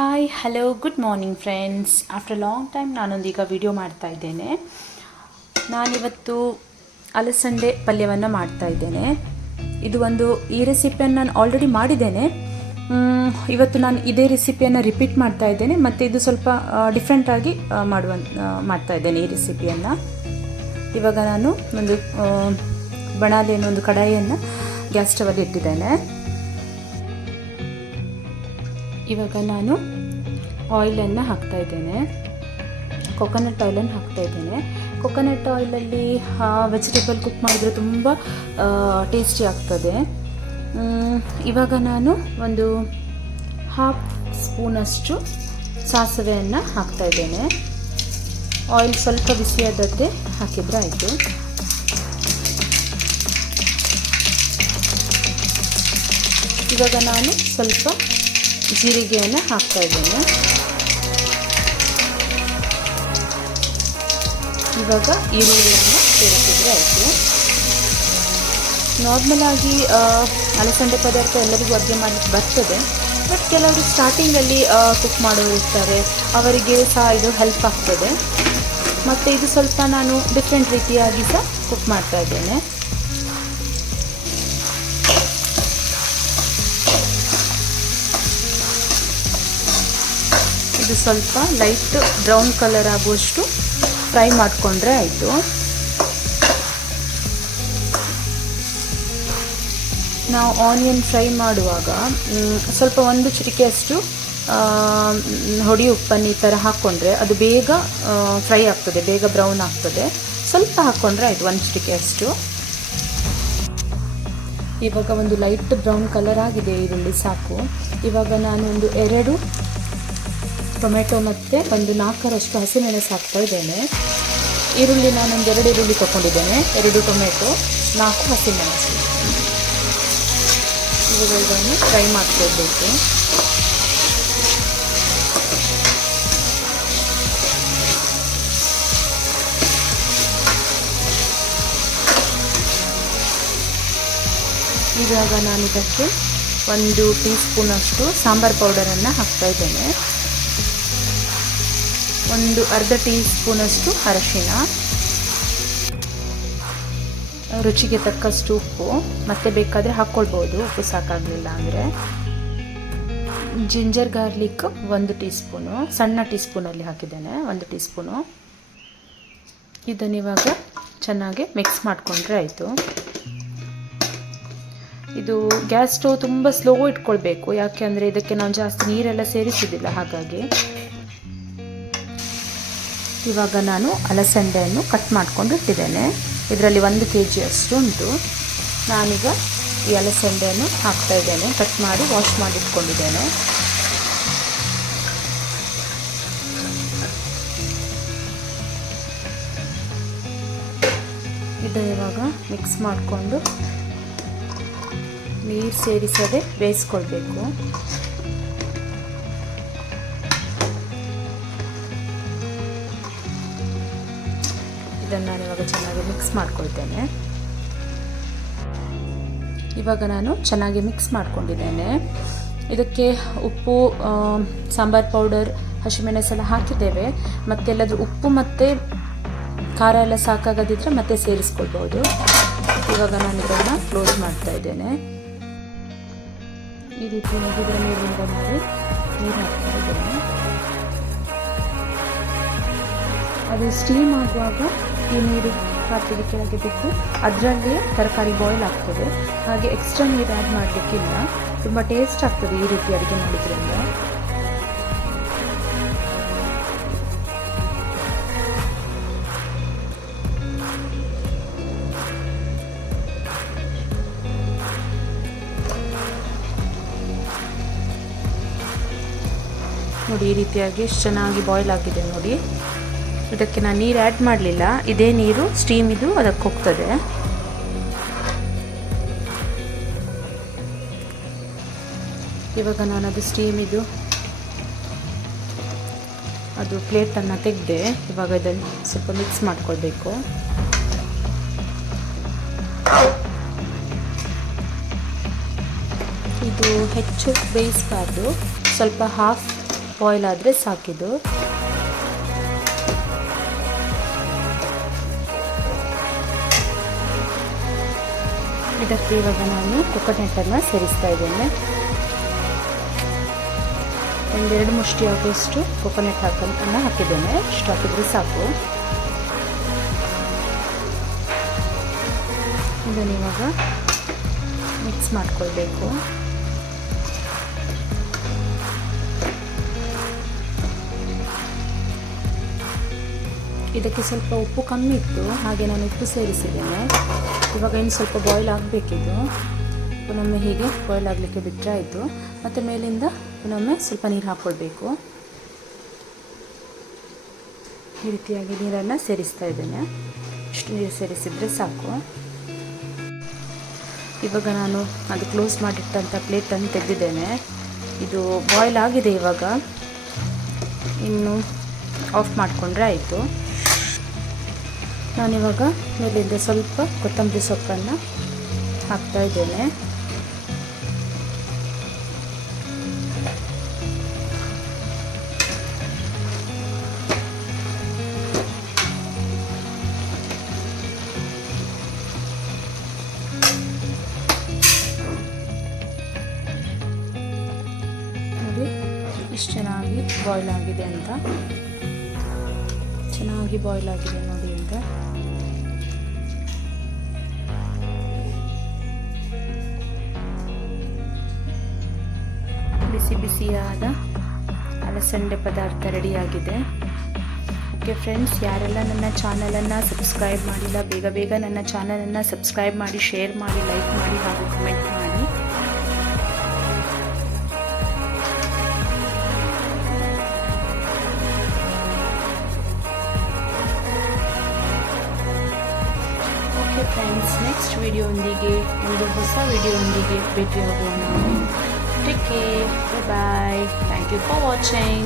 Hi hello good morning friends. After long time ನಾನೊಂದೀಗ video ಮಾಡ್ತಾ ಇದ್ದೇನೆ. ನಾನಿವತ್ತು ಅಲಸಂಡೆ ಪಲ್ಯವನ್ನು ಮಾಡ್ತಾ ಇದ್ದೇನೆ. ಈ ರೆಸಿಪಿಯನ್ನು ನಾನು ಆಲ್ರೆಡಿ ಮಾಡಿದ್ದೇನೆ. ಇವತ್ತು ನಾನು ಇದೇ ರೆಸಿಪಿಯನ್ನು ರಿಪೀಟ್ ಮಾಡ್ತಾ ಇದ್ದೇನೆ ಮತ್ತು ಇದು ಸ್ವಲ್ಪ ಡಿಫ್ರೆಂಟಾಗಿ ಮಾಡ್ತಾ ಇದ್ದೇನೆ ಈ ರೆಸಿಪಿಯನ್ನು. ಇವಾಗ ನಾನು ಒಂದು ಬಣಾಲಿಯನ್ನು ಒಂದು ಕಡಾಯಿಯನ್ನು ಗ್ಯಾಸ್ ಸ್ಟವಲ್ಲಿ ಇಟ್ಟಿದ್ದೇನೆ. ಇವಾಗ ನಾನು ಆಯಿಲನ್ನು ಹಾಕ್ತಾ ಇದ್ದೇನೆ, ಕೊಕೊನಟ್ ಆಯಿಲನ್ನು ಹಾಕ್ತಾ ಇದ್ದೇನೆ. ಕೊಕೊನಟ್ ಆಯಿಲಲ್ಲಿ ವೆಜಿಟೇಬಲ್ ಕುಕ್ ಮಾಡಿದರೆ ತುಂಬ ಟೇಸ್ಟಿ ಆಗ್ತದೆ. ಇವಾಗ ನಾನು ಒಂದು 1/2 ಸ್ಪೂನಷ್ಟು ಸಾಸಿವೆಯನ್ನು ಹಾಕ್ತಾ ಇದ್ದೇನೆ. ಆಯಿಲ್ ಸ್ವಲ್ಪ ಬಿಸಿಯಾದದ್ದೇ ಹಾಕಿದರೆ ಆಯಿತು. ಇವಾಗ ನಾನು ಸ್ವಲ್ಪ ಜೀರಿಗೆಯನ್ನು ಹಾಕ್ತಾ ಇದ್ದೇನೆ. ಇವಾಗ ಈರುಳ್ಳಿಯನ್ನು ಸೇರಿಸಿದ್ರೆ ಆಯಿತು. ನಾರ್ಮಲ್ ಆಗಿ ಅಲಸಂಡೆ ಪದಾರ್ಥ ಎಲ್ಲರಿಗೂ ಅಡುಗೆ ಮಾಡಲಿಕ್ಕೆ ಬರ್ತದೆ, ಬಟ್ ಕೆಲವರು ಸ್ಟಾರ್ಟಿಂಗಲ್ಲಿ ಕುಕ್ ಮಾಡೋರು ಇರ್ತಾರೆ, ಅವರಿಗೆ ಸಹ ಇದು ಹೆಲ್ಪ್ ಆಗ್ತದೆ. ಮತ್ತು ಇದು ಸ್ವಲ್ಪ ನಾನು ಡಿಫ್ರೆಂಟ್ ರೀತಿಯಾಗಿ ಸಹ ಕುಕ್ ಮಾಡ್ತಾ ಇದ್ದೇನೆ. ಇದು ಸ್ವಲ್ಪ ಲೈಟ್ ಬ್ರೌನ್ ಕಲರ್ ಆಗುವಷ್ಟು ಫ್ರೈ ಮಾಡಿಕೊಂಡ್ರೆ ಆಯಿತು. ನಾವು ಆನಿಯನ್ ಫ್ರೈ ಮಾಡುವಾಗ ಸ್ವಲ್ಪ 1 ಚಿಟಿಕೆಯಷ್ಟು ಹೊಡಿ ಉಪ್ಪನ್ನು ಈ ಥರ ಹಾಕ್ಕೊಂಡ್ರೆ ಅದು ಬೇಗ ಫ್ರೈ ಆಗ್ತದೆ, ಬೇಗ ಬ್ರೌನ್ ಆಗ್ತದೆ. ಸ್ವಲ್ಪ ಹಾಕ್ಕೊಂಡ್ರೆ ಆಯಿತು, 1 ಚಿಟಿಕೆಯಷ್ಟು. ಇವಾಗ ಒಂದು ಲೈಟ್ ಬ್ರೌನ್ ಕಲರ್ ಆಗಿದೆ ಈರುಳ್ಳಿ, ಸಾಕು. ಇವಾಗ ನಾನು ಒಂದು 2 ಟೊಮೆಟೊ ಮತ್ತು ಒಂದು 4ರಷ್ಟು ಹಸಿಮೆಣಸು ಹಾಕ್ತಾ ಇದ್ದೇನೆ. ಈರುಳ್ಳಿ ನಾನೊಂದು 2 ಈರುಳ್ಳಿ ತೊಗೊಂಡಿದ್ದೇನೆ, 2 ಟೊಮೆಟೊ, 4 ಹಸಿಮೆಣಸು. ಇವುಗಳನ್ನು ಫ್ರೈ ಮಾಡ್ಕೊಳ್ಬೇಕು. ಇವಾಗ ನಾನು ಇದಕ್ಕೆ 1 ಟೀ ಸ್ಪೂನಷ್ಟು ಸಾಂಬಾರು ಪೌಡರನ್ನು ಹಾಕ್ತಾ ಇದ್ದೇನೆ. 1/2 ಟೀ ಸ್ಪೂನಷ್ಟು ಅರಶಿನ, ರುಚಿಗೆ ತಕ್ಕಷ್ಟು ಉಪ್ಪು, ಮತ್ತೆ ಬೇಕಾದರೆ ಹಾಕ್ಕೊಳ್ಬೋದು, ಉಪ್ಪು ಸಾಕಾಗಲಿಲ್ಲ ಅಂದರೆ. ಜಿಂಜರ್ ಗಾರ್ಲಿಕ್ 1 ಟೀ ಸ್ಪೂನು, ಸಣ್ಣ ಟೀ ಸ್ಪೂನಲ್ಲಿ ಹಾಕಿದ್ದೇನೆ, 1 ಟೀ ಸ್ಪೂನು. ಇದನ್ನಿವಾಗ ಚೆನ್ನಾಗಿ ಮಿಕ್ಸ್ ಮಾಡಿಕೊಂಡ್ರೆ ಆಯಿತು. ಇದು ಗ್ಯಾಸ್ ಸ್ಟವ್ ತುಂಬ ಸ್ಲೋ ಇಟ್ಕೊಳ್ಬೇಕು, ಯಾಕೆ ಅಂದರೆ ಇದಕ್ಕೆ ನಾವು ಜಾಸ್ತಿ ನೀರೆಲ್ಲ ಸೇರಿಸೋದಿಲ್ಲ, ಹಾಗಾಗಿ. ಇವಾಗ ನಾನು ಅಲಸಂಡೆಯನ್ನು ಕಟ್ ಮಾಡಿಕೊಂಡು ಇಟ್ಟಿದ್ದೇನೆ. ಇದರಲ್ಲಿ 1 kg ಅಷ್ಟು ಉಂಟು. ನಾನೀಗ ಈ ಅಲಸಂಡೆಯನ್ನು ಹಾಕ್ತಾ ಇದ್ದೇನೆ, ಕಟ್ ಮಾಡಿ ವಾಶ್ ಮಾಡಿ ಇಟ್ಕೊಂಡಿದ್ದೇನೆ. ಇದನ್ನು ಇವಾಗ ಮಿಕ್ಸ್ ಮಾಡಿಕೊಂಡು ನೀರು ಸೇರಿಸದೆ ಬೇಯಿಸ್ಕೊಳ್ಬೇಕು. ಇದನ್ನು ನಾನು ಇವಾಗ ಚೆನ್ನಾಗಿ ಮಿಕ್ಸ್ ಮಾಡ್ಕೊಳ್ತೇನೆ. ಇವಾಗ ನಾನು ಚೆನ್ನಾಗಿ ಮಿಕ್ಸ್ ಮಾಡ್ಕೊಂಡಿದ್ದೇನೆ. ಇದಕ್ಕೆ ಉಪ್ಪು, ಸಾಂಬಾರು ಪೌಡರ್, ಹಸಿಮೆಣಸೆಲ್ಲ ಹಾಕಿದ್ದೇವೆ. ಮತ್ತೆಲ್ಲಾದರೂ ಉಪ್ಪು ಮತ್ತು ಖಾರ ಎಲ್ಲ ಸಾಕಾಗದಿದ್ದರೆ ಮತ್ತೆ ಸೇರಿಸ್ಕೊಳ್ಬೋದು. ಇವಾಗ ನಾನು ಇದನ್ನು ಕ್ಲೋಸ್ ಮಾಡ್ತಾ ಇದ್ದೇನೆ. ಈ ರೀತಿ ಇದರ ಮೇಲಿಂದ ಮಾಡಿ ನೀರು ಹಾಕ್ತಾ ಇದ್ದೇನೆ. ಅದು ಸ್ಟೀಮ್ ಆಗುವಾಗ ಈ ನೀರು ಪಾತ್ರೆಗೆ ಕೆಳಗೆ ಬಿದ್ದು ಅದರಲ್ಲೇ ತರಕಾರಿ ಬಾಯ್ಲ್ ಆಗ್ತದೆ. ಹಾಗೆ ಎಕ್ಸ್ಟ್ರಾ ನೀರು ಆ್ಯಡ್ ಮಾಡಲಿಕ್ಕಿಲ್ಲ. ತುಂಬ ಟೇಸ್ಟ್ ಆಗ್ತದೆ ಈ ರೀತಿ ಅಡುಗೆ ಮಾಡೋದ್ರಿಂದ. ನೋಡಿ, ಈ ರೀತಿಯಾಗಿ ಎಷ್ಟು ಚೆನ್ನಾಗಿ ಬಾಯ್ಲ್ ಆಗಿದೆ ನೋಡಿ. ಇದಕ್ಕೆ ನಾನು ನೀರು ಆ್ಯಡ್ ಮಾಡಲಿಲ್ಲ, ಇದೇ ನೀರು ಸ್ಟೀಮ್ ಇದು ಅದಕ್ಕೆ ಹೋಗ್ತದೆ. ಇವಾಗ ನಾನು ಅದು ಸ್ಟೀಮ್ ಇದು ಅದು ಪ್ಲೇಟನ್ನು ತೆಗೆದೆ. ಇವಾಗ ಇದನ್ನು ಸ್ವಲ್ಪ ಮಿಕ್ಸ್ ಮಾಡ್ಕೊಳ್ಬೇಕು. ಇದು ಹೆಚ್ಚು ಬೇಯಿಸಬಾರ್ದು, ಸ್ವಲ್ಪ ಹಾಫ್ ಬಾಯ್ಲ್ ಆದರೆ ಸಾಕಿದು. ಇದಕ್ಕೆ ಇವಾಗ ನಾನು ಕೊಕೊನಟ್ಟನ್ನು ಸೇರಿಸ್ತಾ ಇದ್ದೇನೆ. ಒಂದೆರಡು ಮುಷ್ಟಿ ಆಗುವಷ್ಟು ಕೊಕೊನಟ್ ಹಾಕಿದ್ದೇನೆ. ಇಷ್ಟು ಹಾಕಿದ್ರೆ ಸಾಕು. ಇದನ್ನು ಇವಾಗ ಮಿಕ್ಸ್ ಮಾಡಿಕೊಳ್ಬೇಕು. ಇದಕ್ಕೆ ಸ್ವಲ್ಪ ಉಪ್ಪು ಕಮ್ಮಿ ಇತ್ತು, ಹಾಗೆ ನಾನು ಉಪ್ಪು ಸೇರಿಸಿದ್ದೇನೆ. ಇವಾಗ ಇನ್ನು ಸ್ವಲ್ಪ ಬಾಯ್ಲ್ ಆಗಬೇಕಿದ್ದು. ಪುನೊಮ್ಮೆ ಹೀಗೆ ಬಾಯ್ಲ್ ಆಗಲಿಕ್ಕೆ ಬಿಟ್ಟರೆ ಆಯಿತು. ಮತ್ತು ಮೇಲಿಂದ ಪುನೊಮ್ಮೆ ಸ್ವಲ್ಪ ನೀರು ಹಾಕ್ಕೊಳ್ಬೇಕು. ಈ ರೀತಿಯಾಗಿ ನೀರನ್ನು ಸೇರಿಸ್ತಾ ಇದ್ದೇನೆ. ಇಷ್ಟು ನೀರು ಸೇರಿಸಿದರೆ ಸಾಕು. ಇವಾಗ ನಾನು ಅದು ಕ್ಲೋಸ್ ಮಾಡಿಟ್ಟಂಥ ಪ್ಲೇಟನ್ನು ತೆಗೆದಿದ್ದೇನೆ. ಇದು ಬಾಯ್ಲ್ ಆಗಿದೆ. ಇವಾಗ ಇನ್ನು ಆಫ್ ಮಾಡಿಕೊಂಡ್ರೆ ಆಯಿತು. ನಾನಿವಾಗ ಮೇಲಿಂದ ಸ್ವಲ್ಪ ಕೊತ್ತಂಬರಿ ಸೊಪ್ಪನ್ನು ಹಾಕ್ತಾ ಇದ್ದೇನೆ. ನೋಡಿ ಎಷ್ಟು ಚೆನ್ನಾಗಿ ಬಾಯ್ಲ್ ಆಗಿದೆ ಅಂತ. ಚೆನ್ನಾಗಿ ಬಾಯ್ಲ್ ಆಗಿದೆ ನೋಡಿ. ಈಗ ಬಿಸಿ ಬಿಸಿಯಾದ ಅಲಸಂಡೆ ಪದಾರ್ಥ ರೆಡಿಯಾಗಿದೆ. ಓಕೆ ಫ್ರೆಂಡ್ಸ್, ಯಾರೆಲ್ಲ ನನ್ನ ಚಾನಲನ್ನು ಸಬ್ಸ್ಕ್ರೈಬ್ ಮಾಡಿಲ್ಲ ಬೇಗ ಬೇಗ ನನ್ನ ಚಾನಲನ್ನು ಸಬ್ಸ್ಕ್ರೈಬ್ ಮಾಡಿ, ಶೇರ್ ಮಾಡಿ, ಲೈಕ್ ಮಾಡಿ ಹಾಗೂ ಕಮೆಂಟ್ ಮಾಡಿ. ಓಕೆ ಫ್ರೆಂಡ್ಸ್, ನೆಕ್ಸ್ಟ್ ವಿಡಿಯೋದೊಂದಿಗೆ ಒಂದು ಹೊಸ ವಿಡಿಯೋದೊಂದಿಗೆ ಭೇಟಿಯಾಗೋಣ. Take care. Bye bye. Thank you for watching.